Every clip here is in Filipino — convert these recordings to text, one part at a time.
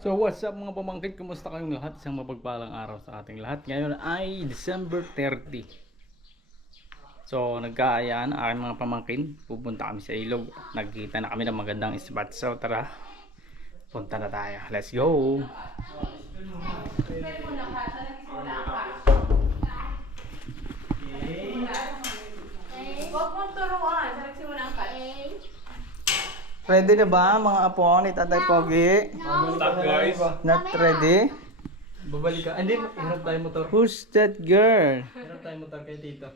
So what's up mga pamangkin, kumusta kayong lahat? Isang mapagpalang araw sa ating lahat. Ngayon ay December 30. So nagkaayaan ang aking mga pamangkin. Pupunta kami sa ilog. Nagkita na kami ng magandang spot. So tara, punta na tayo. Let's go! Huwag mong turuan. Nagsimula ang cut. Ready na ba mga apo ni Tatay Pogi? Stop guys. Not ready? Babalik ka. Hindi, hirap tayo motor. Who's that girl? Hirap tayo motor kay Tito.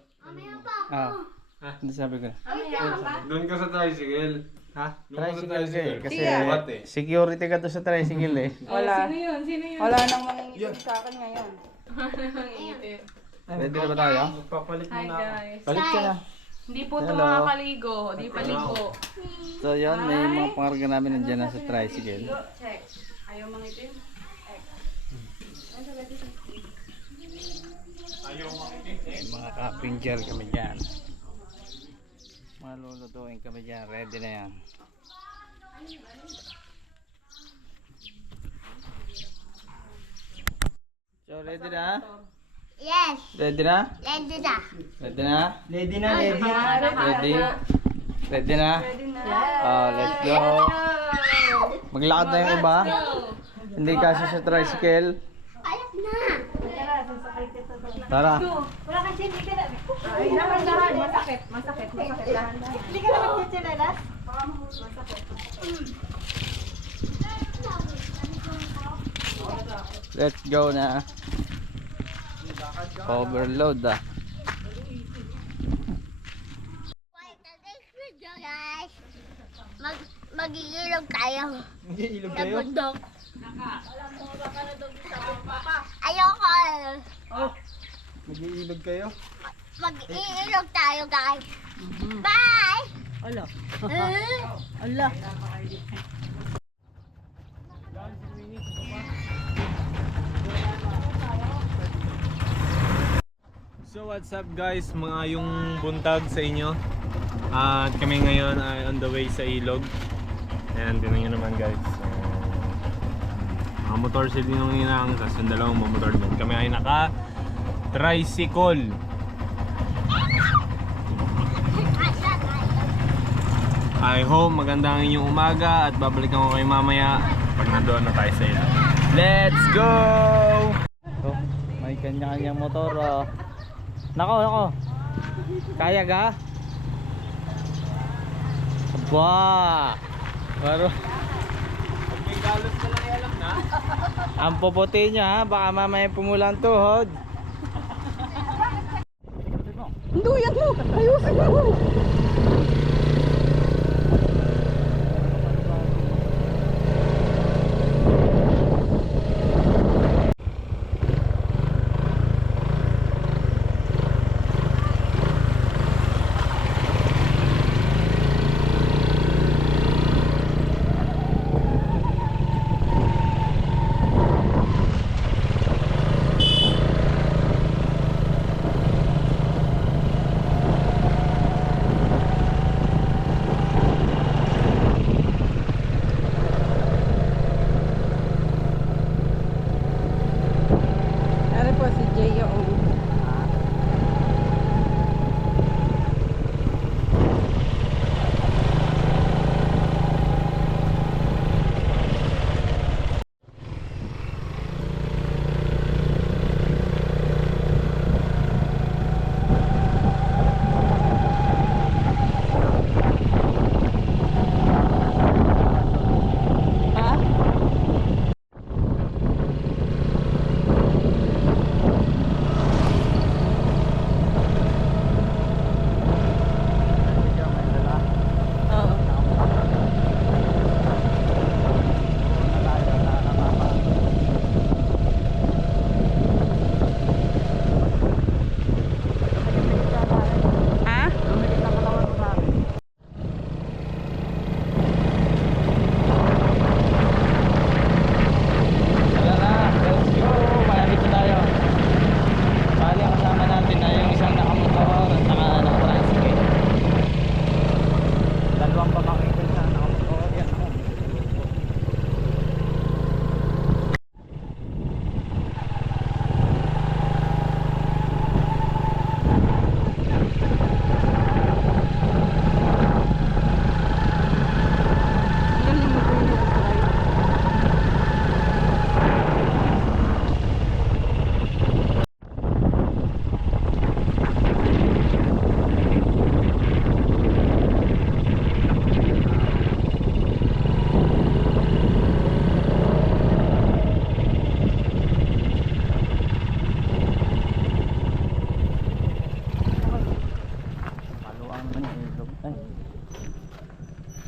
Ah, ano sabi ko? Doon ka sa tricycle. Ha? Doon ka sa Tricycle kasi Ba't eh? security ka to sa tricycle eh. Wala. Sino yun? Sino yun? Wala nang mangingitim sa akin ngayon. Ready na ba tayo? Magpapalit Hi muna ako. guys. Balik ka na. Hindi po ito Hello. makakaligo. Di paligo. So yun, may mga pangarga namin nandiyan na sa tricycle. Check. Ayaw mangitim? May mga kapinjer kami dyan. Mga lulutuin kami dyan. Ready na yan. So ready na? Yes, Ready na? ready na. Ready na? Ready na, ready. Ready? Ready na? Oh, let's go. Maglakad na yung iba. Hindi kasi sa tricycle. Ayak na. Tara. Wala kasi hindi ka na. Ay, dahan-dahan. Masakit. Masakit. Masakit. Dahan-dahan. Hindi ka na magsichinelas? Let's go na. Overload ah. Today's video guys. Mag-iilog tayo. Mag-iilog Sa kayo? bundok. Ayoko. Mag-iilog kayo? Mag-iilog tayo guys. Bye! Ala. Ala. So what's up guys, mga yung buntag sa inyo. At kami ngayon ay on the way sa ilog. Ayan, tinan nyo naman guys. Mga motor sila yung hinang, tapos yung dalawang motor din. Kami ay naka-tricycle. I hope maganda ang inyong umaga at babalikan ko kayo mamaya pag nandoon na tayo sa ilog. Let's go! Oh, may kanya-kanyang motor oh. Nako. Kaya ga? Aba! Pero May galos ka lang alam na. ang puputi niya ha, baka mamaya pumulang tuhod. Duyan mo! Ayusin mo!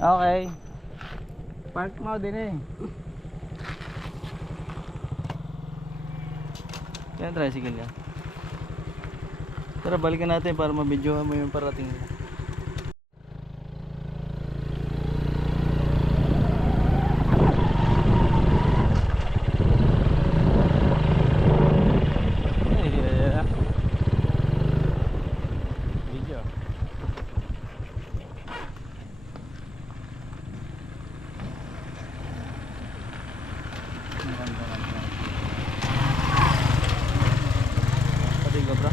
Okay. Park mo din eh. Yan, tricycle yan. Tara, balikan natin para mabidyohan mo yung parating. Video. Pati ka bro?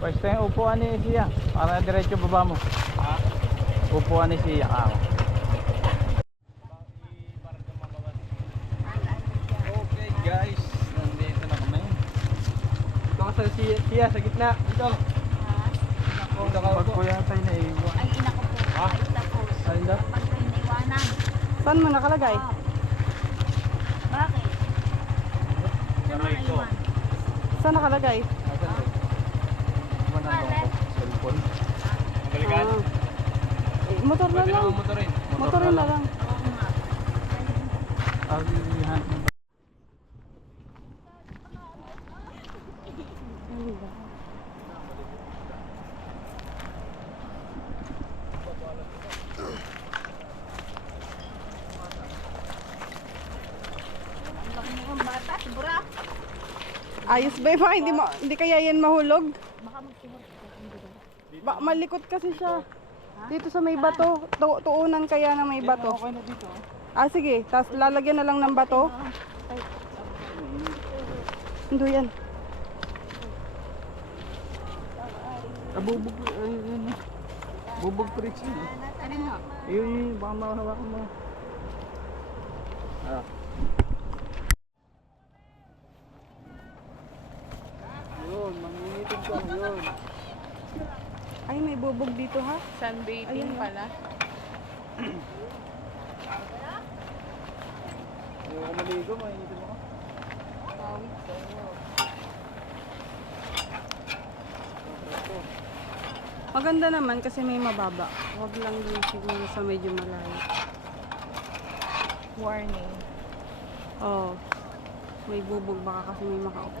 Pwesta yung upuan ni Siya para diretso baba mo. Ha? Upuan ni Siya ako. Okay guys, nandito na kami. Ito ka sa Siya sa gitna. Dito. Pag ko yata yung naiwan. Ay, ina ko po. Ha? Ay, tapos. Ayun daw. Pag kayo naiwanan. Saan mo nakalagay? Bakit? Saan mo naiwan? Saan nakalagay? Cellphone. Balikan. Motor na Pwede lang. naman motorin. Motorin na lang. Oo nga. Ang laki mo ng bata, sigura. Ayos ba yun? Hindi kaya yan mahulog? Baka magsuhor. Malikot kasi siya. Dito sa may bato. Tuunan kaya na may bato. Ah, sige. Tapos lalagyan na lang ng bato. Hindi yan. Bubog. Bubog tricks yun. Yun, baka mahawakan mo. Ah. Yun, manginitin ko. Yun. Ay, may bubog dito ha. Sunbathing pala. Ayoko maligo, manginitin mo. Maganda naman kasi may mababa. Huwag lang dun siguro sa medyo malayo. Warning. Oh. May bubog baka kasi may makaupo.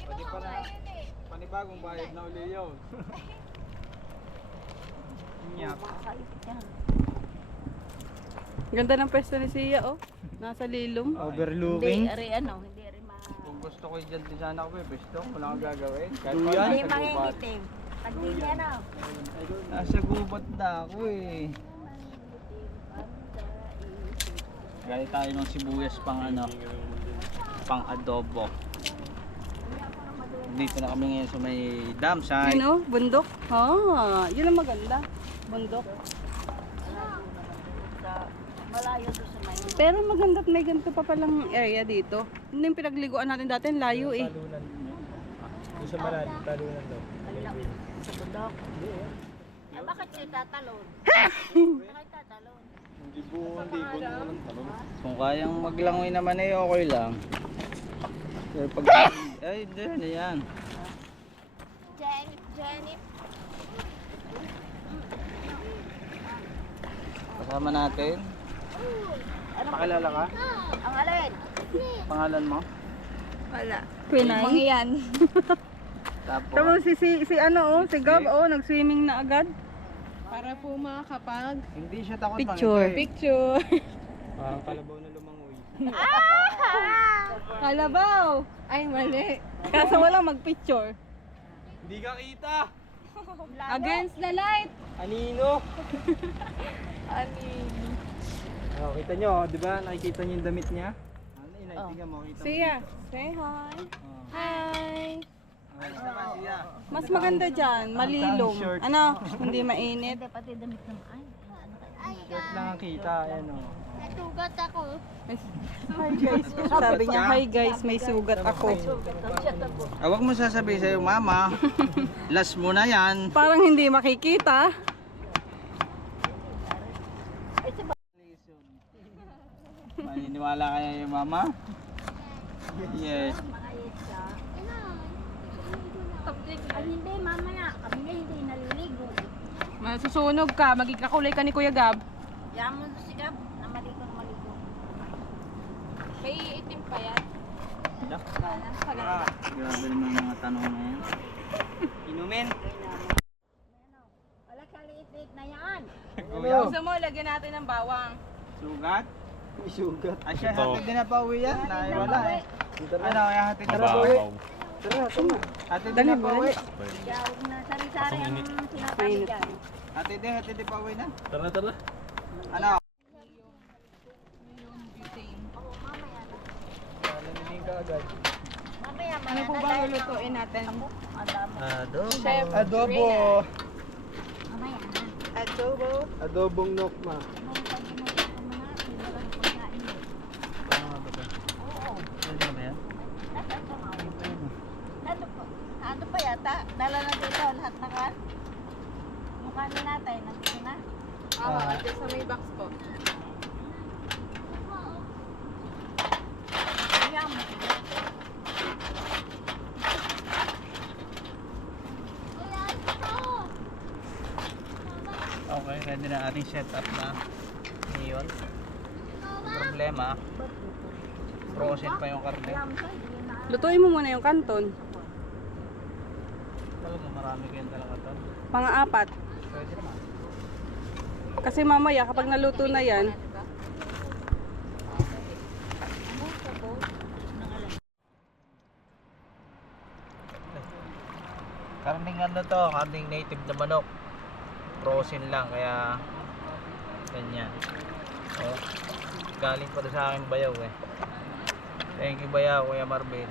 Pwede pa na panibagong bayad na uli yun. Nyap. Ganda ng pwesto ni Sia, oh. Nasa lilom. Overlooking. Hindi, ano, hindi rin Kung gusto ko dyan din sana ako pwesto, wala akong gagawin. Kahit Duyan? pa Hindi nasa gubat. mangingitim. Pag di niya, ano. Nasa gubat na ako eh. Gaya tayo ng sibuyas pang ano, pang adobo. Dito na kami ngayon sa may dam site. Yun, oh, bundok. Ah, yun ang maganda. Bundok. Malayo doon sa may. Pero maganda may ganito pa palang area dito. Hindi yung pinagliguan natin dati, ang layo eh. Doon sa malalim, talunan daw. Sa bundok. Eh, bakit kayo tatalon? Bakit tatalon? Hindi po ng talon. Kung kayang maglangoy naman eh, okay lang. Pero pag... ay, hindi na yan. Jenny. Kasama natin. Pakilala ka? Ang alin? Pangalan mo? Wala. Pinay. Mga yan. Tapos, Tapos si ano, oh, si Gab, oh, nag-swimming na agad. Para po makakapag hindi siya takot Picture. mangiti. picture. Parang kalabaw na lumangoy. Kalabaw! Ay, mali. Kaso walang mag-picture. Hindi ka kita! Against the light! Anino? Ani. Oh, kita nyo, di ba? Nakikita nyo yung damit niya? Ano, inaibigan mo, kita mo Sia, dito. say hi. Oh. Hi. Mas maganda dyan, malilom. Ano, hindi mainit. Hindi, pati damit naman. Ay, Shirt lang ang kita, ayan o. natugat ako. Hi guys, sabi niya, hi guys, may sugat ako. Huwag mo sasabihin sa'yo, mama. Last mo na yan. Parang hindi makikita. Maniniwala kaya yung mama? Yes. Ay, hindi, mamaya. Kami nga hindi naliligo. Masusunog ka, magkikakulay ka ni Kuya Gab. Yan mo si Gab, na maligo. May itim pa yan. Grabe naman mga tanong na yan. Inumin. Wala ka liit-liit na yan. Gusto mo, lagyan natin ng bawang. Sugat? May sugat. Ay siya, Ito. hatid din na pa uwi yan. Wala eh. Ano, kaya hatid na pa uwi. Mababaw. Hatid din na pa uwi. Kaya huwag na sari-sari ang Mainit. sinasabi Mainit. dyan. Hatid din pa uwi na. Tara, tara. Ano? Mamaya, Ano po ba lulutuin natin? Adobo. Mamaya na. Adobo. Adobong nokma. May pag-inutin ko mga, sinalang pagkain. Oo. Pwede na ba yan? Nasaan ka nga? Ano pa yata? Dala na dito lahat na kan? Mukha na natin, nandito na. Ah, dyan sa may box po. Kaya mo. Okay, ready na ating setup na. Ngayon. Problema. Frozen pa yung karne. Lutuin mo muna yung kanton. Talaga marami kayo talaga ito. Pang-apat. Pwede naman. Kasi mamaya, kapag naluto na yan, Karning ano to, karning native na manok. Frozen lang, kaya ganyan. Oh, galing pa rin sa akin bayaw eh. Thank you bayaw, Kuya Marvin.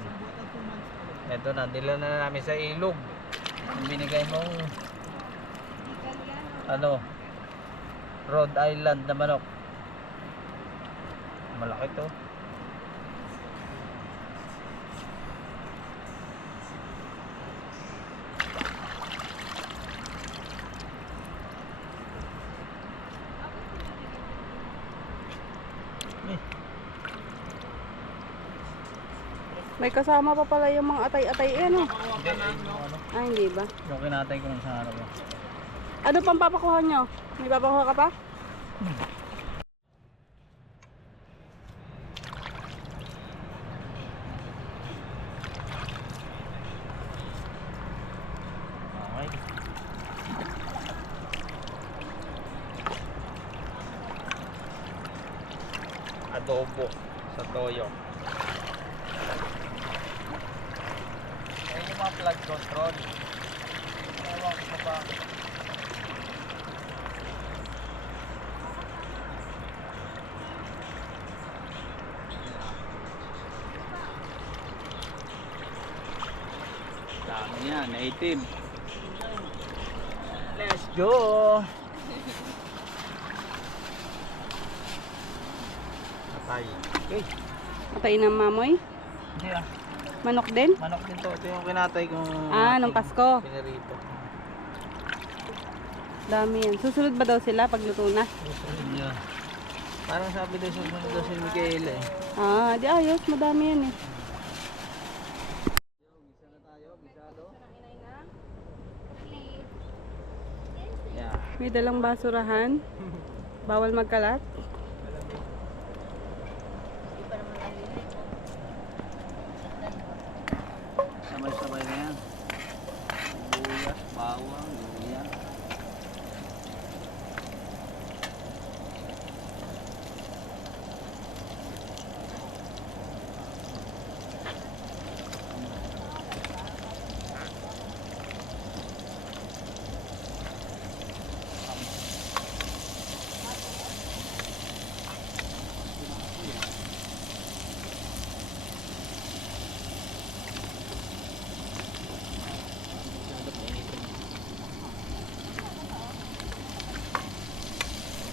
Eto na, dila na namin sa ilog. Yung binigay mong ano, Rhode Island na manok. Malaki to. may kasama pa pala yung mga atay-atay. Eh, ano? Hindi, yung ano, Ah, hindi ba? yung kinatay ko nung sa araw. Ano pang papakuha nyo? May papakuha ka pa? Okay. Adobo sa toyo. Ayun yung mga flood control. Ewan ko ba? Dami yan, native. Let's go! Patay. Okay. Atay ng mamoy? Hindi ah. Manok din? Manok din to. Ito yung kinatay kong Ah, nung Pasko. pinarito. Dami yan. Susunod ba daw sila pag luto na? Susunod yun. Parang sabi daw susunod daw si Micaela eh. Ah, di ayos. Madami yan eh. Yeah. May dalang basurahan. Bawal magkalat. Sabay-sabay na yan. Buyas, bawang, luya.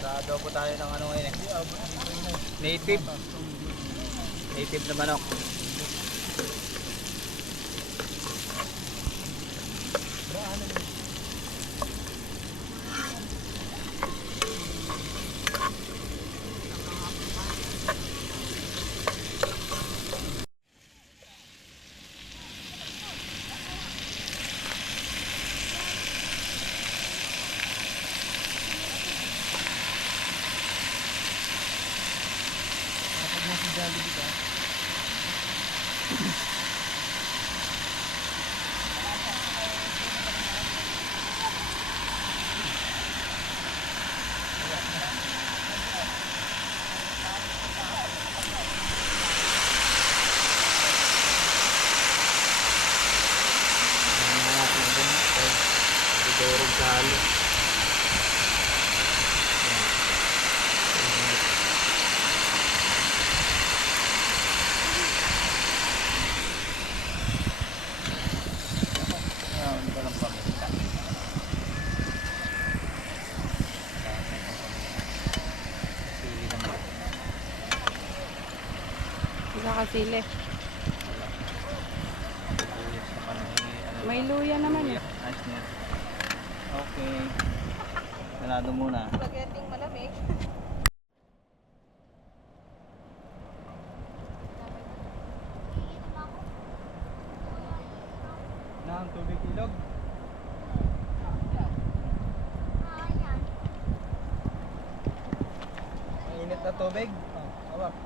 Adobo tayo ng ano ngayon eh. Native. Native na manok. Dorong salo. Isa kasili. May luya naman eh. Nice niya. Okay. Salado muna. Spaghetti malamig. Nang tubig ilog. Mainit na tubig. Hawak.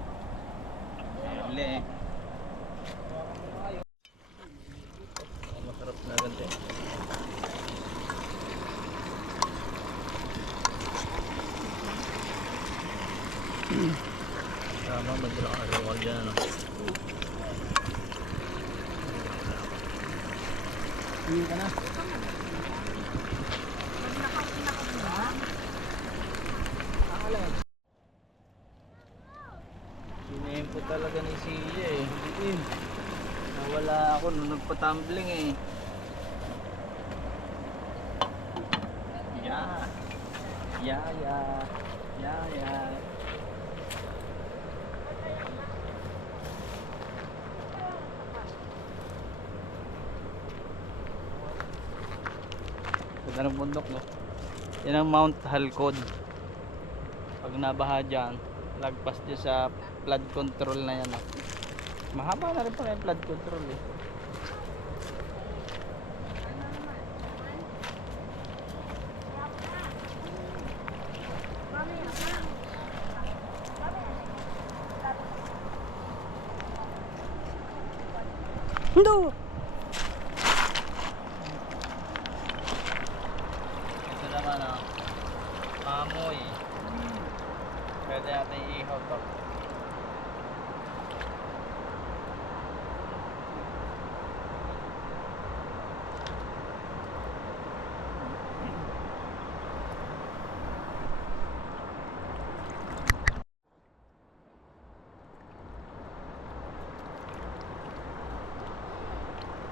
Uli eh. Masarap na ganito eh. Tama, magdala ka rin ako dyan ano. Hindi ka na. Sinempo talaga ni Sia eh. Nawala ako nung nagpatumbling eh. Yeah. Yeah, yeah. Yeah, yeah. Ganda ng bundok no. Yan ang Mount Halcon. Pag nabaha dyan, lagpas dyan sa flood control na yan no. Mahaba na rin pala yung flood control eh. Ndo! Ito naman oh. Amoy. Pwede natin iihaw to.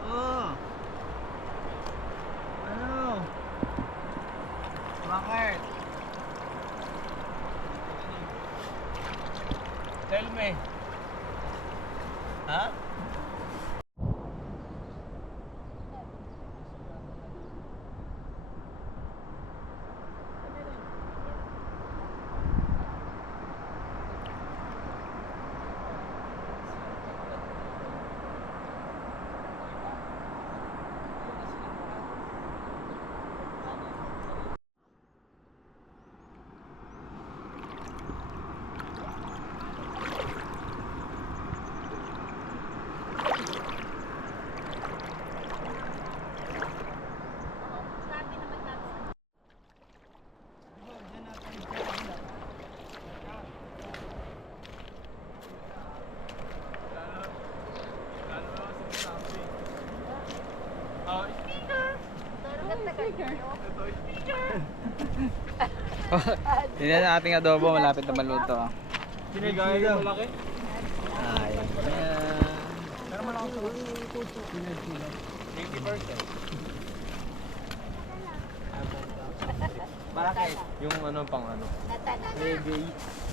Oh. Ano? Bakit? Tell me. Ha? Tingnan na ating adobo, malapit na maluto. Sinigay yung malaki. Ayan. Pero malaki sa 80%. Bakit? Yung ano pang ano. Natana. Reggae.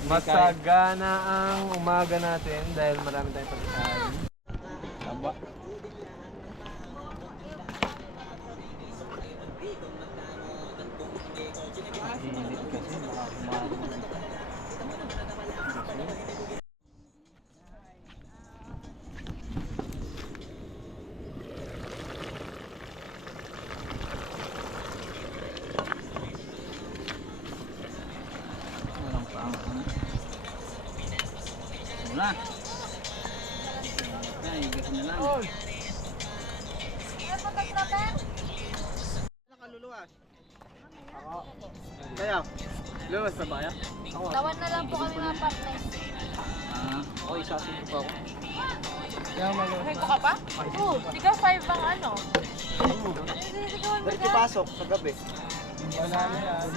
Masagana ang umaga natin dahil marami tayong pagkain. Taba. Init kasi baka kumain. Walang paangang. Wala. Ay, gas na lang. Nakaluluwas. Ako. Kaya, luwas na ba yan? Tawan na lang po kami mga partners. Ako isasin ko pa ako. Ito ka pa? Oo. Sigaw 5 ang ano. Sigawan mo Diretso pasok sa gabi. Wala na yan.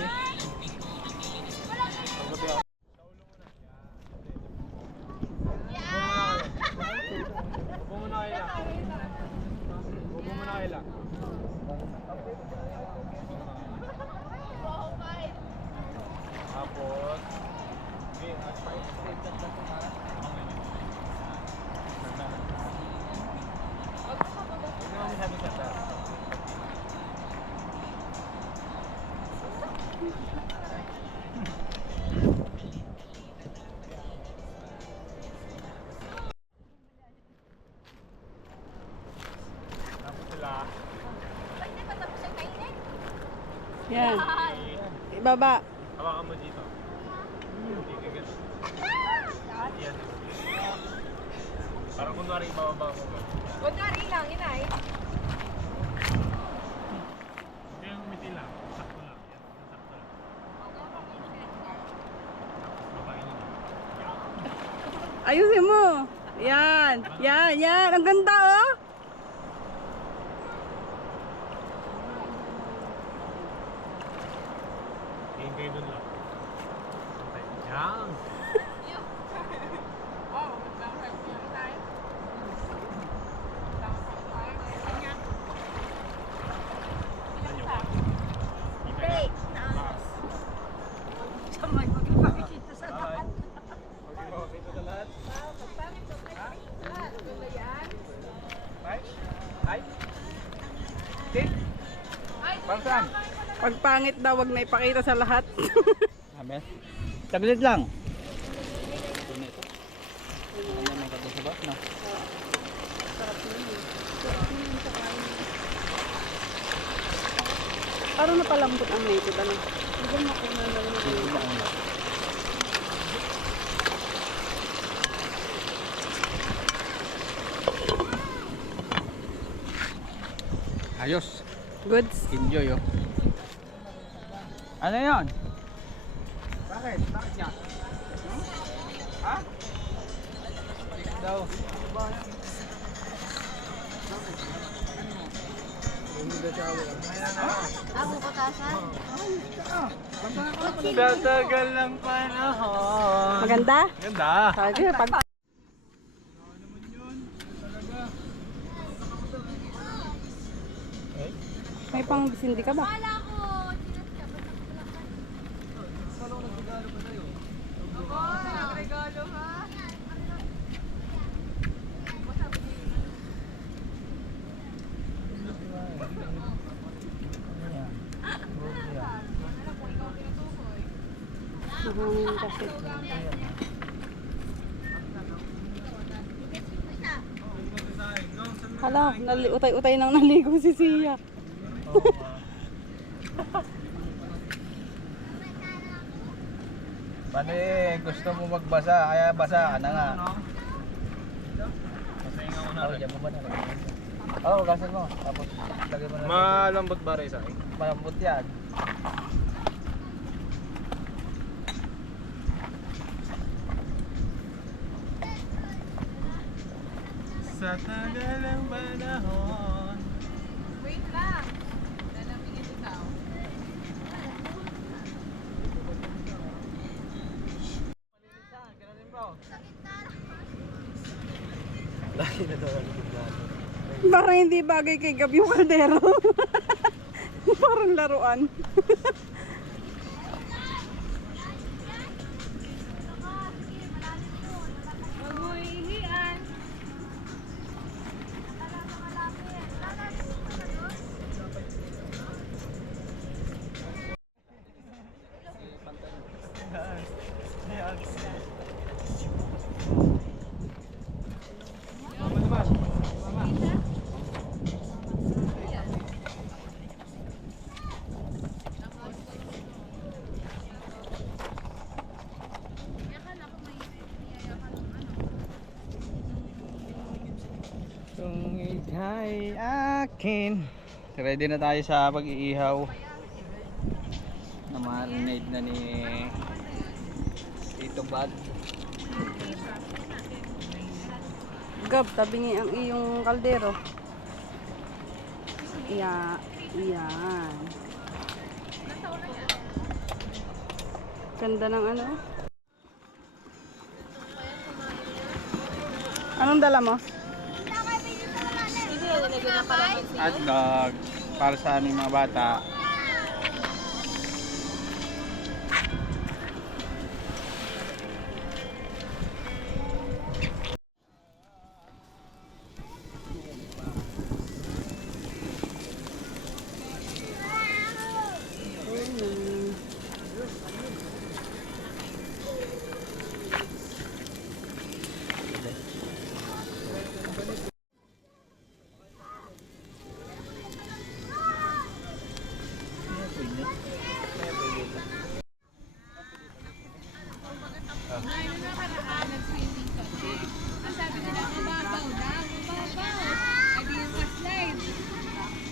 Upo muna kayo lang. Upo muna kayo lang. Tapos, okay, tapos sila. Pwede pa tapos ang kainin? Yan. Ibaba. Hawakan mo dito. Yan. Parang kunwari ibababa mo. Huwag na rin lang, inay. Hindi yung umiti lang. Sakto lang. Yan. Sakto lang. Babae nyo. Ayusin mo. Yan. Yan, yan. Ang ganda, oh. Tingin kayo dun lang. Okay. Yan. Oh, magkakaroon yung time. Break. Samay magpapakita sa lahat. Pag pangit daw, wag na ipakita sa lahat. Amen. Saglit lang. Ito na ito. Ano may kapasabat na? Parang napalambot ang native, ano? Hindi mo ako na lang Ito ba ang lahat? Ayos. goods. Enjoy oh. Ano yan? Bakit? Bakit niya? Ha? Daw. Ako kakasan. Sa tagal ng panahon. Maganda? Ganda. Sabi, pag... May pang sindi ka ba? Wala ko. Regalo ha? Mahangin kasi. Hala, utay-utay nang naligo si Sia. Bale, gusto mo magbasa, kaya basa ka na nga. Masayin ako na Oh, rin. diyan mo ba na? Oo, gasan mo. Tapos, lagay mo na. Malambot ba rin sa akin? Malambot yan. Sa tagal ng panahon. Wait lang. Lalamigin ikaw. Laki na daw ang Parang hindi bagay kay Gab yung kaldero. Parang laruan. Kung ika'y akin. Ready na tayo sa pag-iihaw. Na-marinate na ni Tito Bad. Gab, tabingi ang iyong kaldero. Yan. Ganda ng ano. Anong dala mo? Hot dog para sa aming mga bata. Ang sabi nila, mababaw daw, mababaw. Ay di yung slide.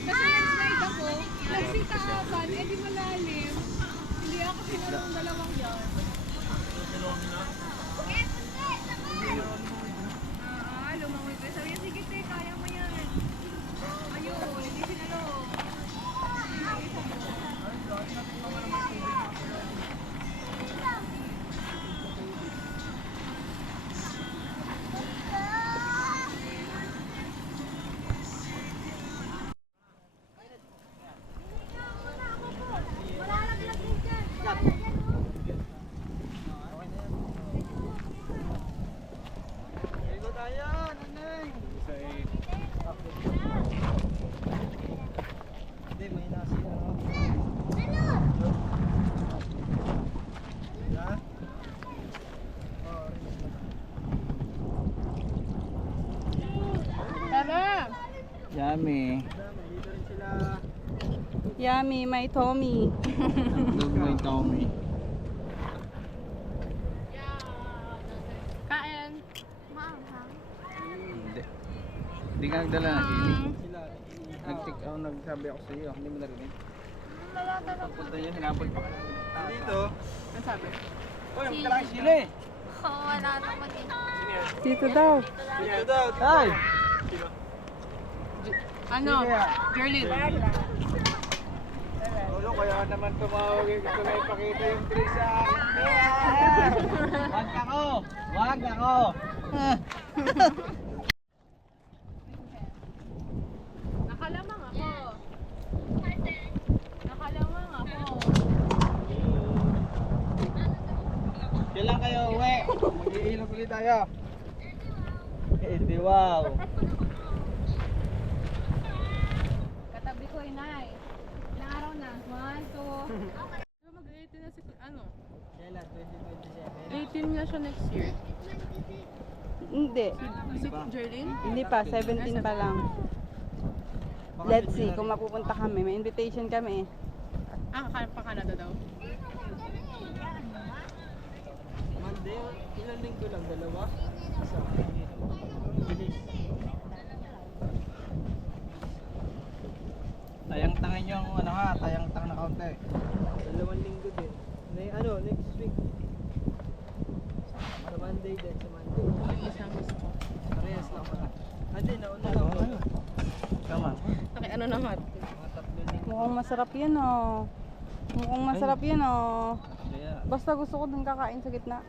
Kasi nag-slide ako, nagsitaaban, eh di malalim. Hindi ako sinunong dalawang yan. Lumangoy pa. Sabi niya, sige te, kaya mo yan. Ayun, hindi sinunong. Yummy. Yummy, my Tommy. Love my Tommy. Kain. Hindi. Hindi ka nagdala ng ilig. Nagsabi ako sa iyo, hindi mo narinig. Pagpunta niya, hinapol pa ka lang. Dito. Ano sabi? Uy, magkalang sili. Oo, wala naman eh. Dito daw. Dito daw. Ay! Ano? Gerlin. Lolo, kaya naman tumawag yung gusto na ipakita yung dress sa akin. Wag ako! Wag ako! Nakalamang ako. Nakalamang ako. Kailan kayo uwi? Mag-iilog ulit tayo. Hindi, wow. Katabi ko, inay. Ilang araw na? 1, 2. Mag-18 na si, ano? Kailan? 18 na siya next year. Hindi. Si Jerlyn? Hindi pa, 17 pa lang. Let's see kung mapupunta kami. May invitation kami eh. Ah, pa Canada daw. Monday, ilang linggo lang? Dalawa? Isa. Tayang-tangin yung ano ha, tayang-tang na kaunti. 2 linggo din. Next week. Sa Monday din, sa Monday. Isang gusto ko. Parehas lang pala. Hindi, nauna lang po. Tama. Okay, ano na hot? Mga 3 linggo. Mukhang masarap yan oh. Mukhang masarap yan oh. Kaya, Basta gusto ko dun kakain sa gitna.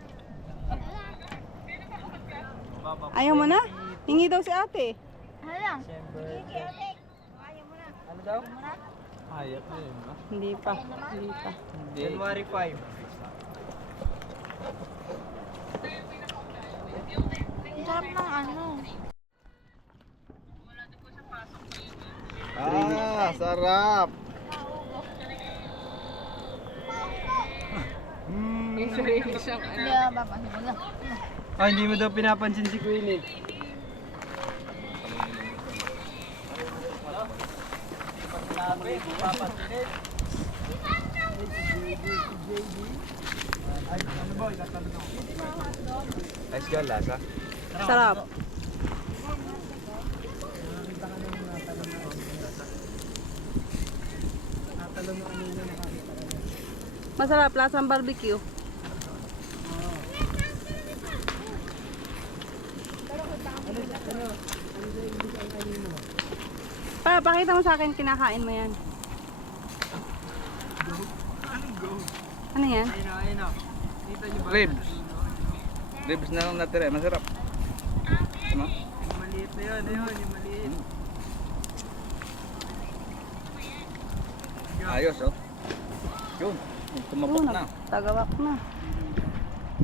Ayaw mo na? Hingi daw si ate. December. Ano daw? hayop na yun ba? Hindi pa. Hindi pa. Hindi. January 5. Sarap ng ano. Ah, sarap! Hindi ako papansin. Wala. Ah, hindi mo daw pinapansin si Queen eh. Ayos ka, lasa. Sarap. Masarap, lasang barbecue. Pakita mo sa akin, kinakain mo yan. Ano yan? Ayun na. Kita niyo ba? Ribs. Ribs na lang natira, masarap. Ano? Yung maliit na yun, yung maliit. Ayos oh. Yun, tumapok na. Tagawak na.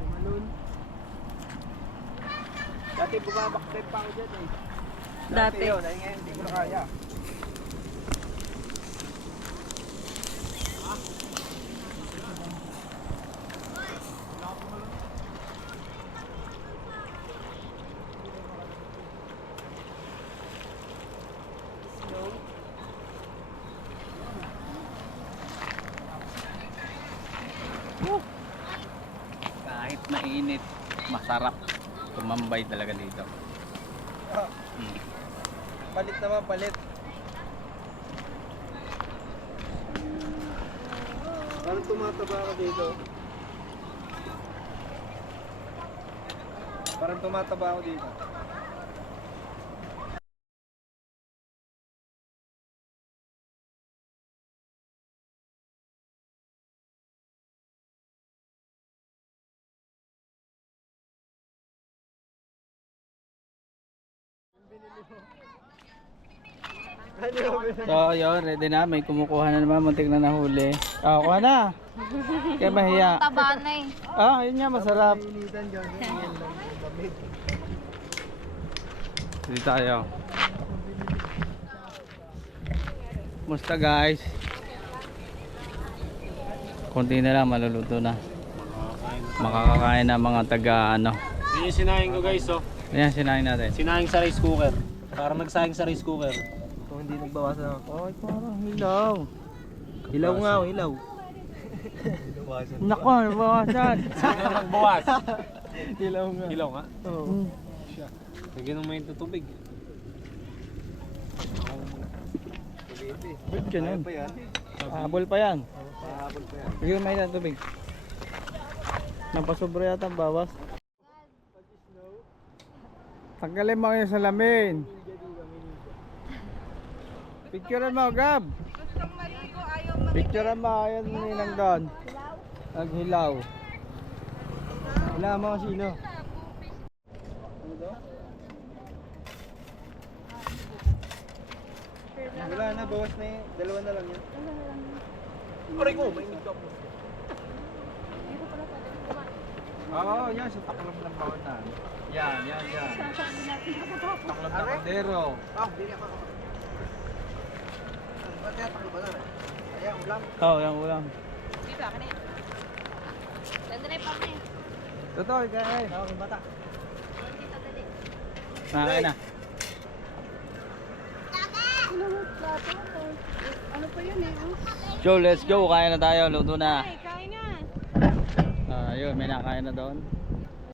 Malun. Dati bumabaktrip pa ako dyan eh. Dati. yun, ay ngayon hindi ko na kaya. Kahit mainit, masarap. Tumambay talaga dito. Palit naman, palit. Parang tumataba ako dito. Parang tumataba ako dito. So yun, ready na. May kumukuha na naman. Muntik na nahuli. Ah, kuha na. Kaya mahiya. Taba na eh. Ah, yun nga, masarap. Initan dyan. Yan lang yung lamig. Dito tayo. Musta guys? Konti na lang, maluluto na. Makakakain na mga taga ano. Yan yung sinahin ko guys oh. Ayan, sinain natin. Sinahin sa rice cooker. Parang nagsahing sa rice cooker. Kung hindi nagbawasan ako. Ay, parang hilaw. Hilaw nga ako, hilaw. Nako, bawasan. Sino nagbawas? Hilaw nga. Hilaw nga. Oo. Lagyan ng may tubig. Good ka nun. Pa yan. Habol pa yan. Pahabol pa yan. Bigyan mo ng tubig. Napasobra yata ang bawas. Tanggalin mo yung salamin. Picturean mo, Gab. Picturean mo, ayun ninang doon. Naghilaw. Wala mga sino. Wala na, bawas na yun. Dalawa na lang yan. Aray ko, mainit ka po. Oo, yan. Sa taklam ng bawal na. Yan. Taklam ng kaldero. Ah, hindi ka pa. Ba't kaya taklo ba na? Ayan, ulam. Oo, yan ulam. Dito, akin na yun. Dandre pa kami. Totoo, kaya. Tawag yung bata. Dito, dali. Nakain na. Ano pa yun eh? So, let's go. Kain na tayo. Luto na. Kain na. Ayun, may nakain na doon.